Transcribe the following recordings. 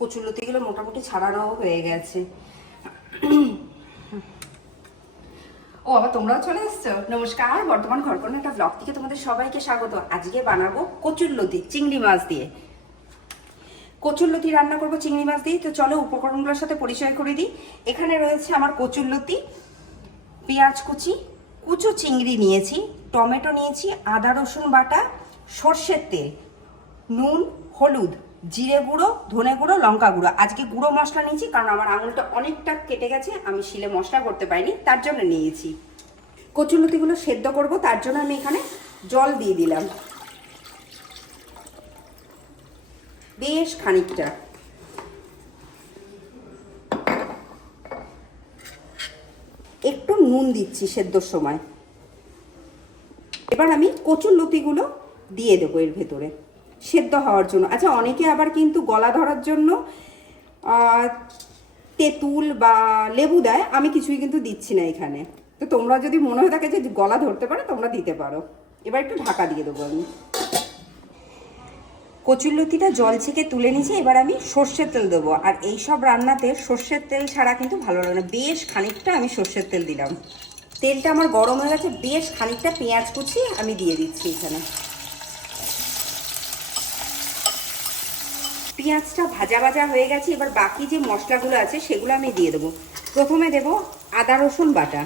কচুরলতিগুলো মোটামুটি ছাড়ানো হয়ে গেছে। ও আবার তোমরাও চলে এসছো। নমস্কার, বর্তমান ঘরকন্যা একটা ব্লগ থেকে তোমাদের সবাইকে স্বাগত। আজকে বানাবো কচুরলতি চিংড়ি মাছ দিয়ে। কচুরলতি রান্না করবো চিংড়ি মাছ দিয়ে। তো চলো উপকরণগুলোর সাথে পরিচয় করে দিই। এখানে রয়েছে আমার কচুরলতি, পেঁয়াজ কুচি, কুচো চিংড়ি নিয়েছি, টমেটো নিয়েছি, আদা রসুন বাটা, সর্ষের তেল, নুন, হলুদ, জিরে গুঁড়ো, ধনে গুঁড়ো, লঙ্কা গুঁড়ো। আজকে গুঁড়ো মশলা নিয়েছি কারণ আমার আঙুলটা অনেকটা কেটে গেছে, আমি শিলে মশলা করতে পারিনি, তার জন্য নিয়েছি। কচুরলতিগুলো সেদ্ধ করব, তার জন্য আমি এখানে জল দিয়ে দিলাম বেশ খানিকটা। একটু নুন দিচ্ছি সেদ্ধর সময়। এবার আমি কচুরলতিগুলো দিয়ে দেবো এর ভেতরে সেদ্ধ হওয়ার জন্য। আচ্ছা, অনেকে আবার কিন্তু গলা ধরার জন্য তেঁতুল বা লেবু দেয়, আমি কিছুই কিন্তু দিচ্ছি না এখানে। তো তোমরা যদি মনে হয়ে থাকে যে গলা ধরতে পারে তোমরা দিতে পারো। এবার একটু ঢাকা দিয়ে দেবো আমি। কচুরলতিটা জল ছেঁকে তুলে নিয়েছি, এবার আমি সর্ষের তেল দেবো। আর এই সব রান্নাতে সর্ষের তেল ছাড়া কিন্তু ভালো লাগে না। বেশ খানিকটা আমি সর্ষের তেল দিলাম। তেলটা আমার গরম হয়ে গেছে, বেশ খানিকটা পেঁয়াজ কুচি আমি দিয়ে দিচ্ছি এখানে। পেঁয়াজটা ভাজা ভাজা হয়ে গেছে, এবার বাকি যে মশলাগুলো আছে সেগুলো আমি দিয়ে দেবো। প্রথমে দেব আদা রসুন বাটা,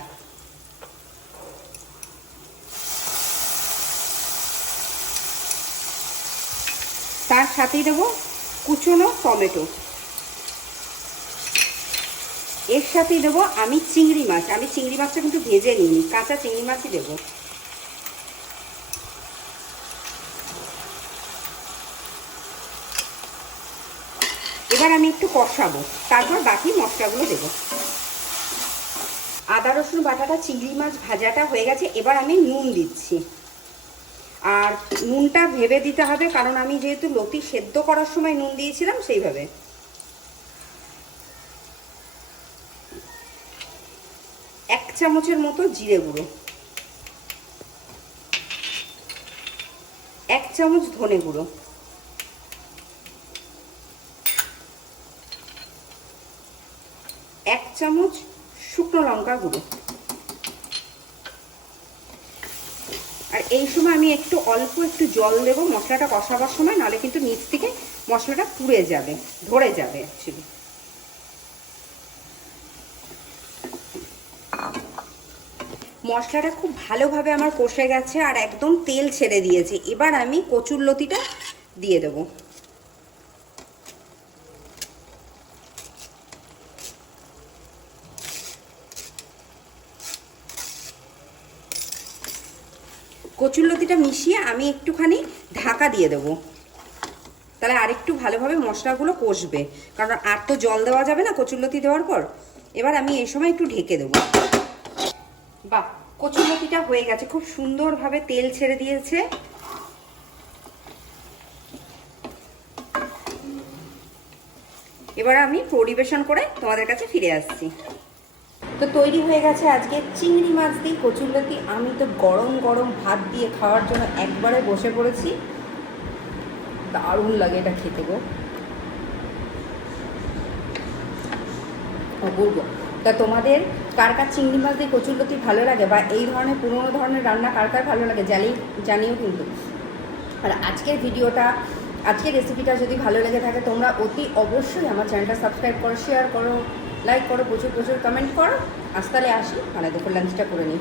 তার সাথেই দেবো কুচনো টমেটো, এর সাথেই দেবো আমি চিংড়ি মাছ। আমি চিংড়ি মাছটা কিন্তু ভেজে নিইনি, কাঁচা চিংড়ি মাছই দেবো। এবার আমি একটু কষাবো, তারপর বাকি মশলাগুলো দেবো। আদা রসুন বাটাটা, চিংড়ি মাছ ভাজাটা হয়ে গেছে। এবার আমি নুন দিচ্ছি, আর নুনটা ভেবে দিতে হবে কারণ আমি যেহেতু লতি সেদ্ধ করার সময় নুন দিয়েছিলাম সেইভাবে। এক চামচের মতো জিরে গুঁড়ো, এক চামচ ধনে গুঁড়ো, এক চামচ শুকনো লঙ্কা গুঁড়ো। আর এই সময় আমি একটু অল্প একটু জল দেবো মশলাটা কষাবার সময়, নাহলে কিন্তু নিচ থেকে মশলাটা পুড়ে যাবে, ধরে যাবে অ্যাকচুয়ালি। মশলাটা খুব ভালোভাবে আমার কষে গেছে আর একদম তেল ছেড়ে দিয়েছে। এবার আমি কচুরলতিটা দিয়ে দেবো। কচুরলতিটা মিশিয়ে আমি একটুখানি ঢাকা দিয়ে দেবো, তাহলে আরেকটু ভালোভাবে মশলাগুলো কষবে, কারণ আর তো জল দেওয়া যাবে না কচুরলতি দেওয়ার পর। এবার আমি এই সময় একটু ঢেকে দেবো। বাহ, কচুরলতিটা হয়ে গেছে, খুব সুন্দরভাবে তেল ছেড়ে দিয়েছে। এবার আমি পরিবেশন করে তোমাদের কাছে ফিরে আসছি। তো তৈরি হয়ে গেছে আজকে চিংড়ি মাছ দিয়ে কচুরলতি। আমি তো গরম গরম ভাত দিয়ে খাওয়ার জন্য একবারে বসে পড়েছি। দারুণ লাগে এটা খেতে গো, অপূর্ব। তা তোমাদের কার কার চিংড়ি মাছ দিয়ে কচুরলতি ভালো লাগে, বা এই ধরনের পুরোনো ধরনের রান্না কার কার ভালো লাগে জানিও কিন্তু। আর আজকের ভিডিওটা, আজকের রেসিপিটা যদি ভালো লেগে থাকে তোমরা অতি অবশ্যই আমার চ্যানেলটা সাবস্ক্রাইব করো, শেয়ার করো, লাইক করো, প্রচুর প্রচুর কমেন্ট করো। আজ তাহলে আসি, মানে দুপুর লাঞ্চটা করে নিই।